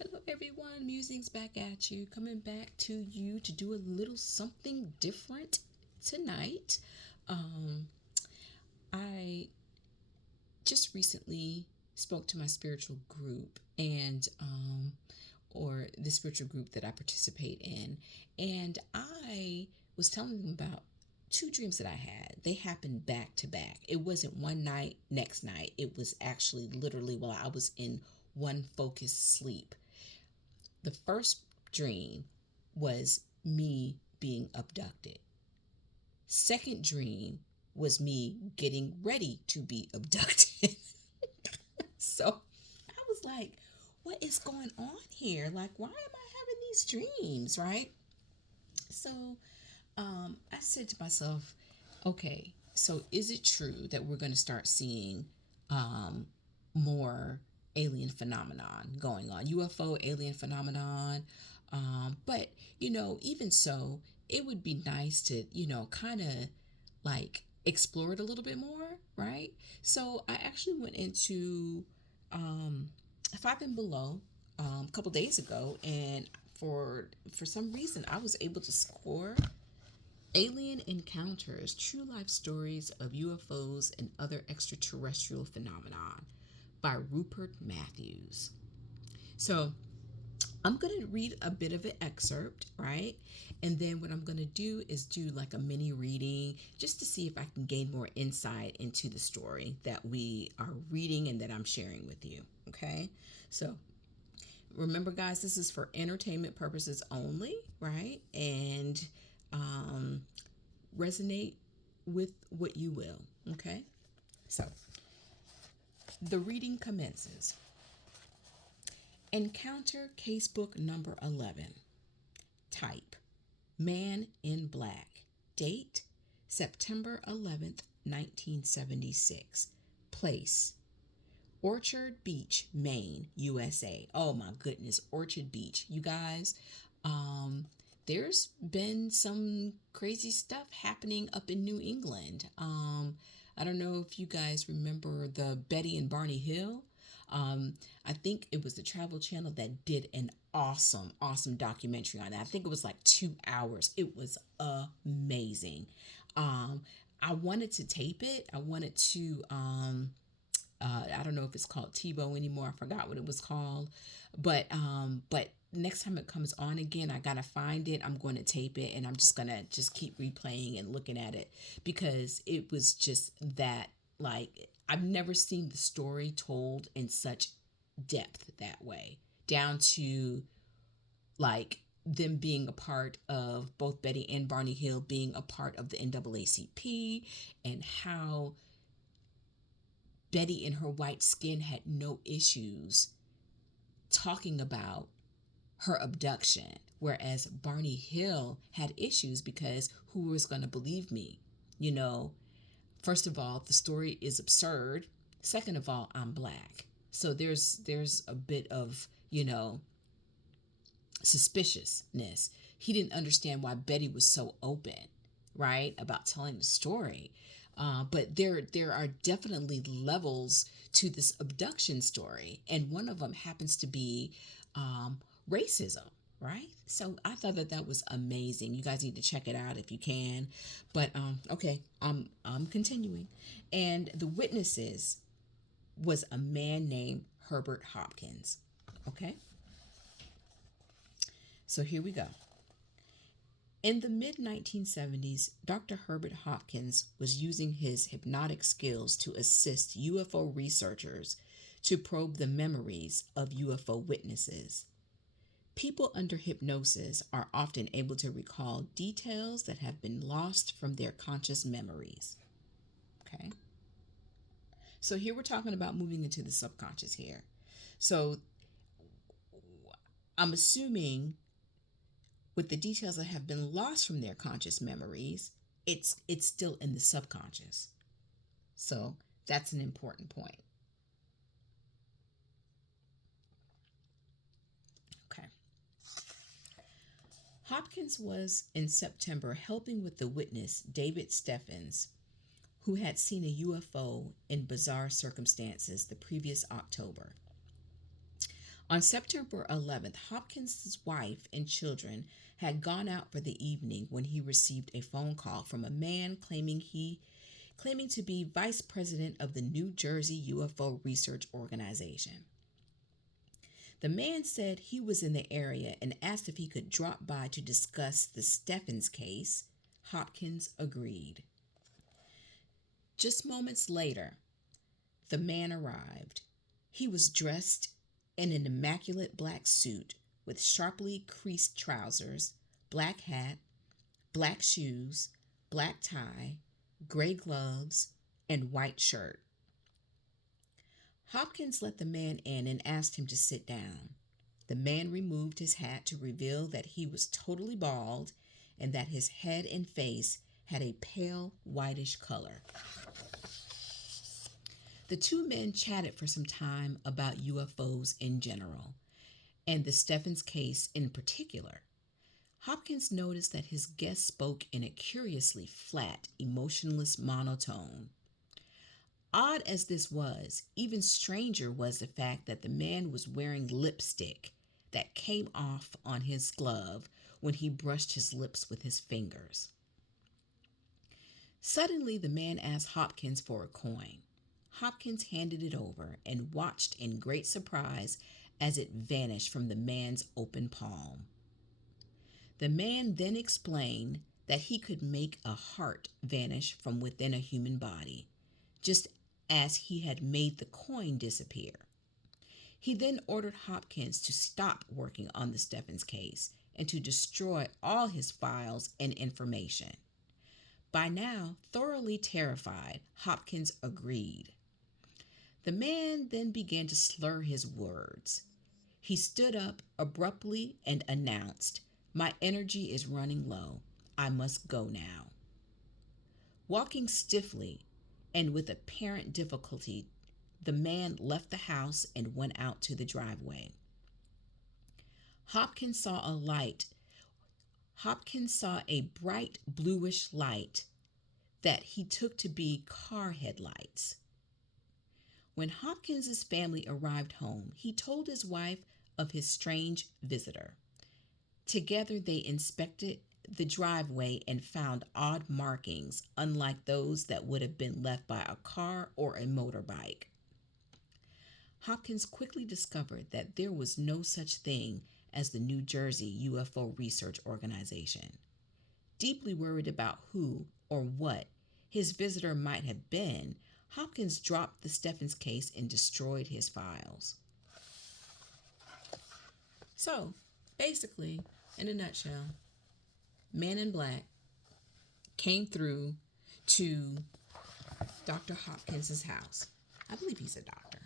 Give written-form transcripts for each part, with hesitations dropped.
Hello, everyone. Musing's back at you, coming back to you to do a little something different tonight. Um, I just recently spoke to my spiritual group or the spiritual group that I participate in, and I was telling them about two dreams that I had. They happened back to back. It wasn't one night, next night. It was actually literally while I was in one focused sleep. The first dream was me being abducted. Second dream was me getting ready to be abducted. So I was like, what is going on here? Like, why am I having these dreams, right? So I said to myself, okay, so is it true that we're going to start seeing um, more alien phenomenon going on, UFO alien phenomenon? But, even so, it would be nice to, kind of like explore it a little bit more, right? So I actually went into um, Five and Below a couple days ago, and for some reason I was able to score Alien Encounters: True Life Stories of UFOs and Other Extraterrestrial Phenomenon by Rupert Matthews. So I'm going to read a bit of an excerpt, right? And then what I'm going to do is do like a mini reading just to see if I can gain more insight into the story that we are reading and that I'm sharing with you. Okay. So remember, guys, this is for entertainment purposes only, right? And um, resonate with what you will. Okay. So the reading commences. Encounter Casebook number 11. Type: Man in Black. Date: September 11th, 1976. Place: Orchard Beach, Maine, USA. Oh my goodness, Orchard Beach. You guys, um, there's been some crazy stuff happening up in New England. I don't know if you guys remember the Betty and Barney Hill. Um, I think it was the Travel Channel that did an awesome documentary on that. I think it was like 2 hours. It was amazing. Um, I wanted to tape it. I wanted to I don't know if it's called TiVo anymore. I forgot what it was called, but next time it comes on again, I gotta find it. I'm going to tape it, and I'm just gonna just keep replaying and looking at it because it was just that, like, I've never seen the story told in such depth that way, down to like them being a part of both Betty and Barney Hill being a part of the NAACP, and how Betty in her white skin had no issues talking about her abduction, whereas Barney Hill had issues because who was going to believe me? You know, first of all, the story is absurd. Second of all, I'm black. So there's a bit of, suspiciousness. He didn't understand why Betty was so open, right, about telling the story. But there are definitely levels to this abduction story, and one of them happens to be um, racism, right? So I thought that that was amazing. You guys need to check it out if you can. But okay, I'm continuing, and the witnesses was a man named Herbert Hopkins. Okay, so here we go. In the mid 1970s, Dr. Herbert Hopkins was using his hypnotic skills to assist UFO researchers to probe the memories of UFO witnesses. People under hypnosis are often able to recall details that have been lost from their conscious memories. Okay, so here we're talking about moving into the subconscious here. So I'm assuming with the details that have been lost from their conscious memories, it's still in the subconscious. So that's an important point. Okay. Hopkins was in September helping with the witness David Steffens, who had seen a UFO in bizarre circumstances the previous October. On September 11th, Hopkins' wife and children had gone out for the evening when he received a phone call from a man claiming to be vice president of the New Jersey UFO Research Organization. The man said he was in the area and asked if he could drop by to discuss the Steffens case. Hopkins agreed. Just moments later, the man arrived. He was dressed in an immaculate black suit with sharply creased trousers, black hat, black shoes, black tie, gray gloves, and white shirt. Hopkins let the man in and asked him to sit down. The man removed his hat to reveal that he was totally bald and that his head and face had a pale whitish color. The two men chatted for some time about UFOs in general, and the Steffens case in particular. Hopkins noticed that his guest spoke in a curiously flat, emotionless monotone. Odd as this was, even stranger was the fact that the man was wearing lipstick that came off on his glove when he brushed his lips with his fingers. Suddenly, the man asked Hopkins for a coin. Hopkins handed it over and watched in great surprise as it vanished from the man's open palm. The man then explained that he could make a heart vanish from within a human body, just as he had made the coin disappear. He then ordered Hopkins to stop working on the Steffens case and to destroy all his files and information. By now, thoroughly terrified, Hopkins agreed. The man then began to slur his words. He stood up abruptly and announced, "My energy is running low. I must go now." Walking stiffly and with apparent difficulty, the man left the house and went out to the driveway. Hopkins saw a bright bluish light that he took to be car headlights. When Hopkins's family arrived home, he told his wife of his strange visitor. Together they inspected the driveway and found odd markings, unlike those that would have been left by a car or a motorbike. Hopkins quickly discovered that there was no such thing as the New Jersey UFO Research Organization. Deeply worried about who or what his visitor might have been, Hopkins dropped the Steffens case and destroyed his files. So, basically, in a nutshell, Man in Black came through to Dr. Hopkins' house. I believe he's a doctor.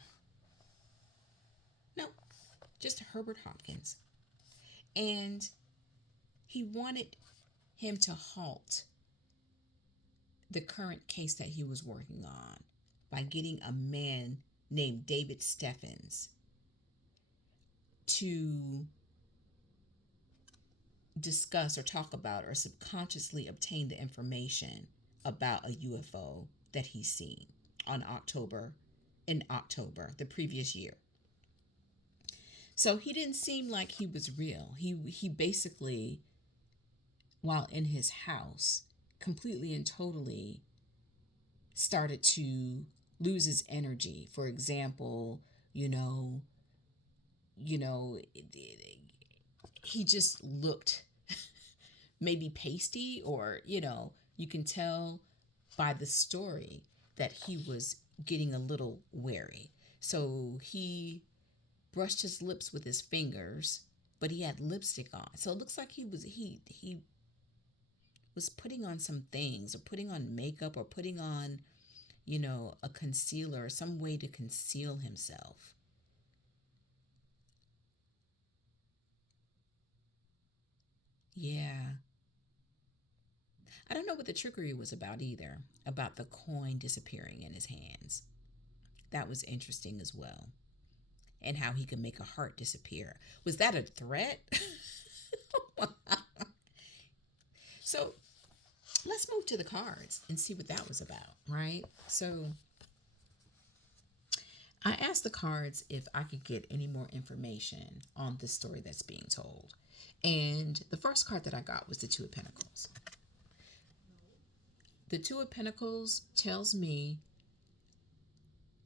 No, just Herbert Hopkins. And he wanted him to halt the current case that he was working on by getting a man named David Steffens to discuss or talk about or subconsciously obtain the information about a UFO that he's seen in October the previous year. So he didn't seem like he was real. He basically, while in his house, completely and totally started to lose his energy. For example, he just looked maybe pasty, or you can tell by the story that he was getting a little wary. So he brushed his lips with his fingers, but he had lipstick on. So it looks like he was putting on some things, or putting on makeup, or putting on, a concealer, some way to conceal himself. Yeah. I don't know what the trickery was about either, about the coin disappearing in his hands. That was interesting as well. And how he could make a heart disappear. Was that a threat? So let's move to the cards and see what that was about, right? So I asked the cards if I could get any more information on this story that's being told. And the first card that I got was the Two of Pentacles. The Two of Pentacles tells me,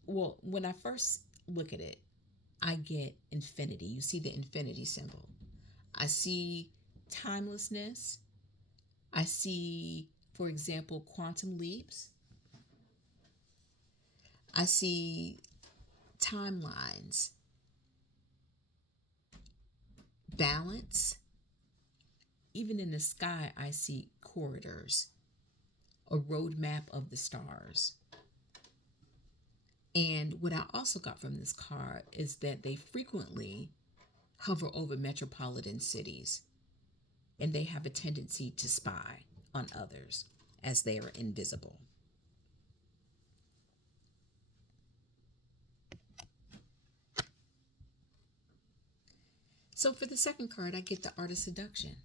well, when I first look at it, I get infinity. You see the infinity symbol. I see timelessness. I see, for example, quantum leaps. I see timelines, balance. Even in the sky, I see corridors, a roadmap of the stars. And what I also got from this card is that they frequently hover over metropolitan cities, and they have a tendency to spy on others as they are invisible. So for the second card, I get the Art of Seduction.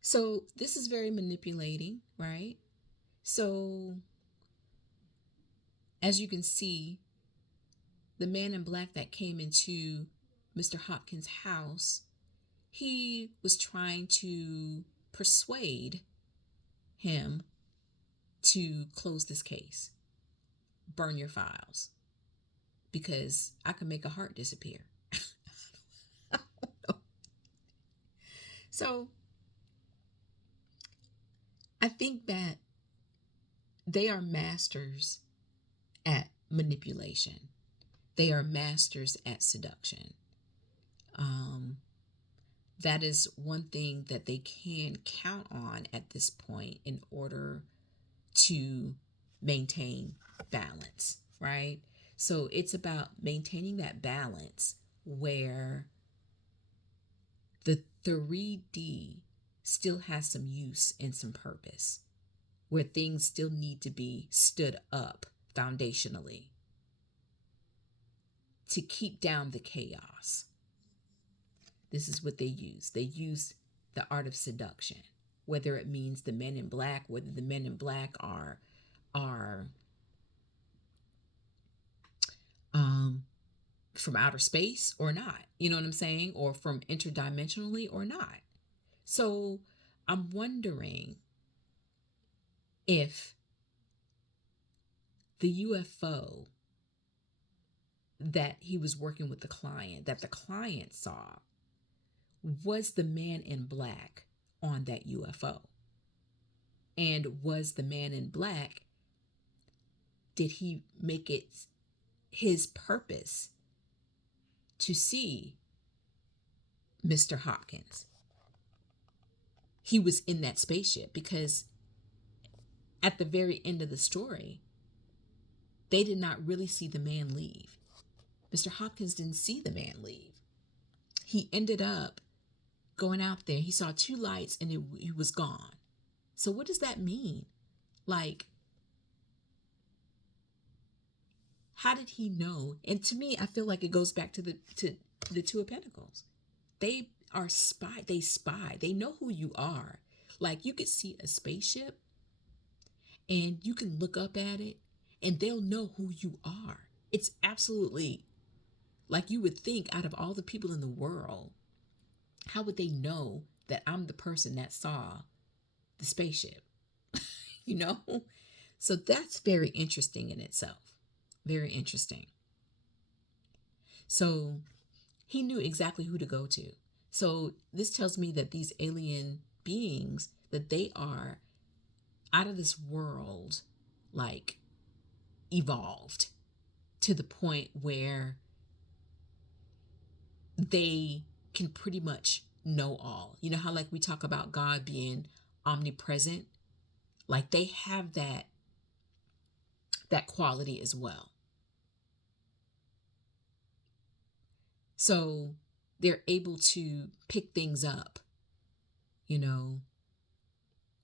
So this is very manipulating, right? So as you can see, the man in black that came into Mr. Hopkins' house, he was trying to persuade him to close this case, burn your files, because I could make a heart disappear. So I think that they are masters at manipulation. They are masters at seduction. That is one thing that they can count on at this point in order to maintain balance, right? So it's about maintaining that balance where the 3D still has some use and some purpose, where things still need to be stood up foundationally to keep down the chaos. This is what they use. They use the art of seduction, whether it means the men in black, whether the men in black are from outer space or not. You know what I'm saying? Or from interdimensionally or not. So I'm wondering if the UFO that he was working with the client, that the client saw, was the man in black on that UFO. And was the man in black, did he make it his purpose to see Mr. Hopkins? He was in that spaceship because at the very end of the story, they did not really see the man leave. Mr. Hopkins didn't see the man leave. He ended up going out there. He saw two lights and he was gone. So what does that mean? Like, how did he know? And to me, I feel like it goes back to the Two of Pentacles. They are spy. They spy. They know who you are. Like, you could see a spaceship and you can look up at it and they'll know who you are. It's absolutely like, you would think, out of all the people in the world, how would they know that I'm the person that saw the spaceship? You know? So that's very interesting in itself. Very interesting. So he knew exactly who to go to. So this tells me that these alien beings, that they are out of this world, like, evolved to the point where they can pretty much know all. You know how, like, we talk about God being omnipresent? Like, they have that quality as well. So they're able to pick things up, you know,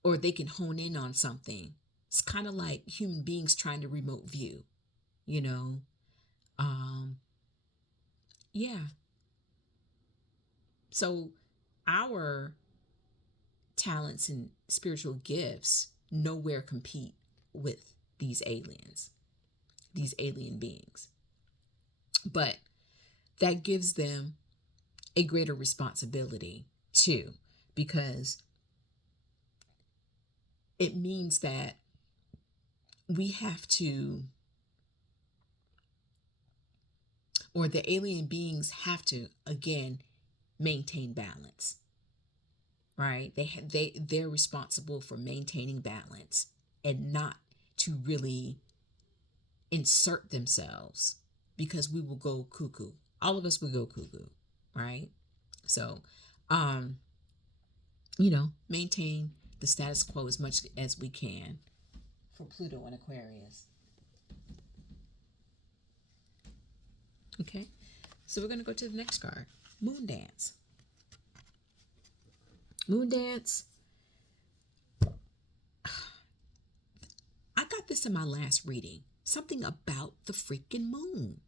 or they can hone in on something. It's kind of like human beings trying to remote view, you know. Yeah. So our talents and spiritual gifts nowhere compete with these aliens, these alien beings. But that gives them a greater responsibility too, because it means that we have to, or the alien beings have to, again, maintain balance, right? They're responsible for maintaining balance and not to really insert themselves, because we will go cuckoo. All of us will go cuckoo, right? So, um, maintain the status quo as much as we can for Pluto and Aquarius. Okay, so we're going to go to the next card, Moon Dance. Moon Dance. I got this in my last reading. Something about the freaking moon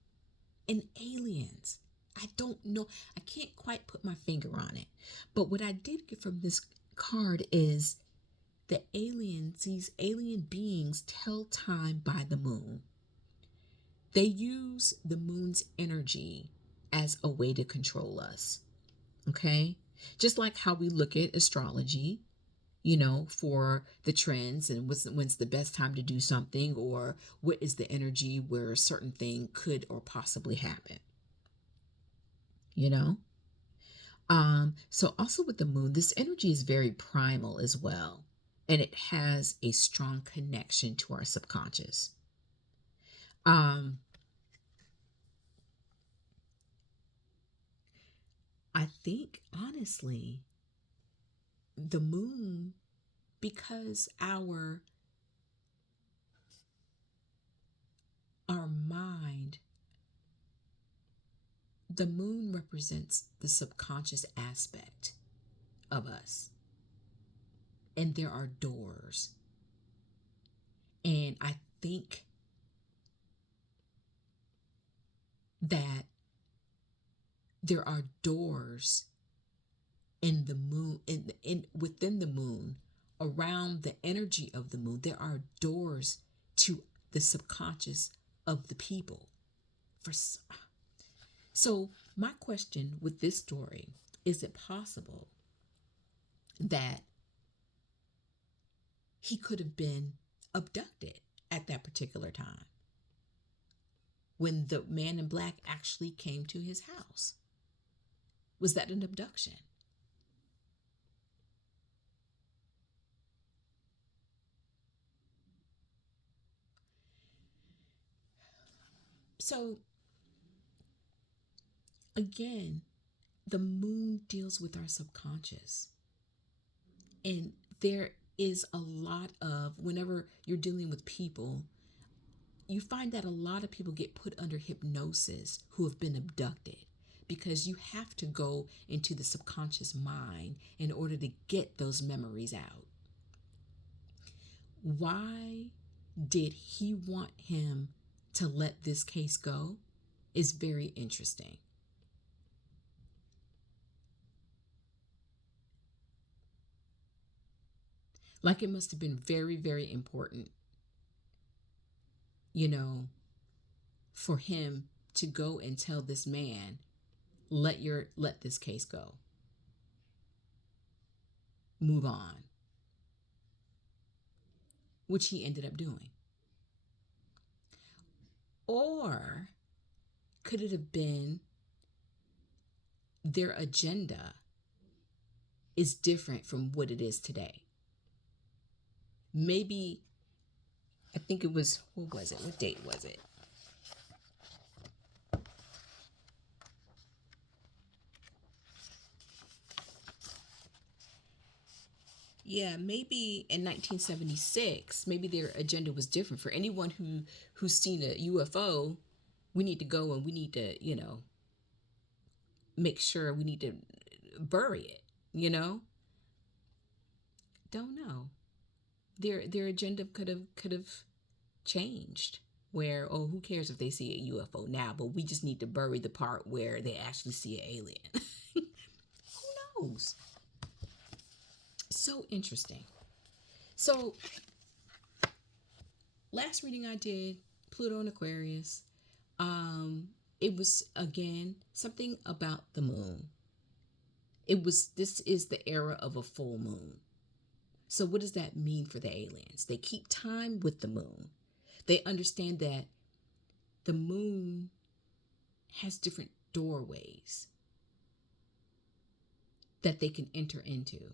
and aliens. I don't know. I can't quite put my finger on it. But what I did get from this card is the aliens, these alien beings, tell time by the moon. They use the moon's energy as a way to control us. Okay? Just like how we look at astrology, for the trends and when's the best time to do something, or what is the energy where a certain thing could or possibly happen. So also with the moon, this energy is very primal as well, and it has a strong connection to our subconscious. I think honestly, the moon, because our mind, the moon represents the subconscious aspect of us, and there are doors, and I think that there are doors in the moon, in within the moon, around the energy of the moon. There are doors to the subconscious of the people. So my question with this story, is it possible that he could have been abducted at that particular time when the man in black actually came to his house? Was that an abduction? So again, the moon deals with our subconscious. And there is a lot of, whenever you're dealing with people, you find that a lot of people get put under hypnosis who have been abducted, because you have to go into the subconscious mind in order to get those memories out. Why did he want him to let this case go is very interesting. Like, it must have been very, very important, you know, for him to go and tell this man, let this case go. Move on. Which he ended up doing. Or could it have been their agenda is different from what it is today? Maybe, I think it was, what was it? What date was it? Yeah, maybe in 1976, maybe their agenda was different. For anyone who's seen a UFO, we need to go and we need to, make sure, we need to bury it, Don't know. Their agenda could have changed, where, oh, who cares if they see a UFO now, but we just need to bury the part where they actually see an alien. Who knows? So interesting. So Last reading I did, Pluto and Aquarius. It was again something about the moon. This is the era of a full moon. So what does that mean for the aliens? They keep time with the moon. They understand that the moon has different doorways that they can enter into,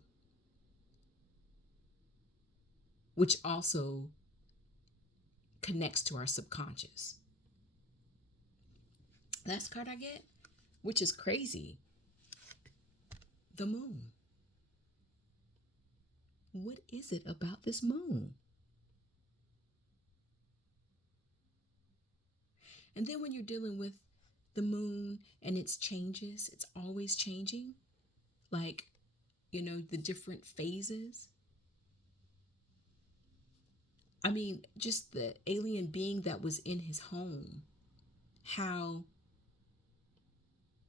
which also connects to our subconscious. Last card I get, which is crazy. The moon. What is it about this moon? And then when you're dealing with the moon and its changes, it's always changing. Like, the different phases. I mean, just the alien being that was in his home, how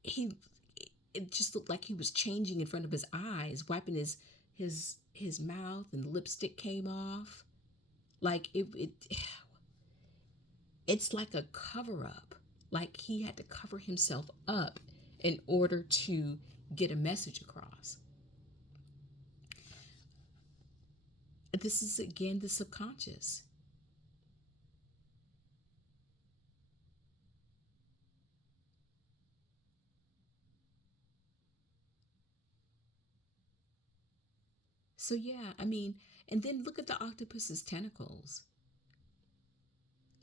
it just looked like he was changing in front of his eyes, wiping his mouth, and the lipstick came off. Like it's like a cover up. Like he had to cover himself up in order to get a message across. This is again the subconscious. So yeah, I mean, and then look at the octopus's tentacles.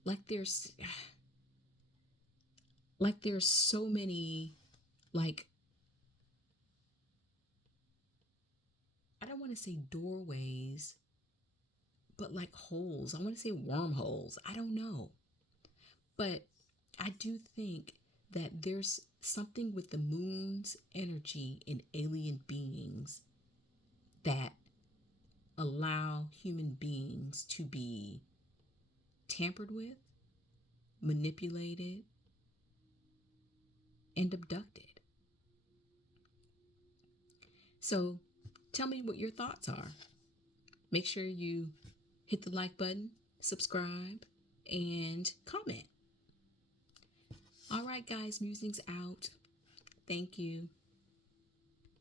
Like there's so many, like, I don't want to say doorways, but like holes. I want to say wormholes. I don't know. But I do think that there's something with the moon's energy in alien beings that allow human beings to be tampered with, manipulated, and abducted. So tell me what your thoughts are. Make sure you hit the like button, subscribe, and comment. All right, guys, musing's out. Thank you.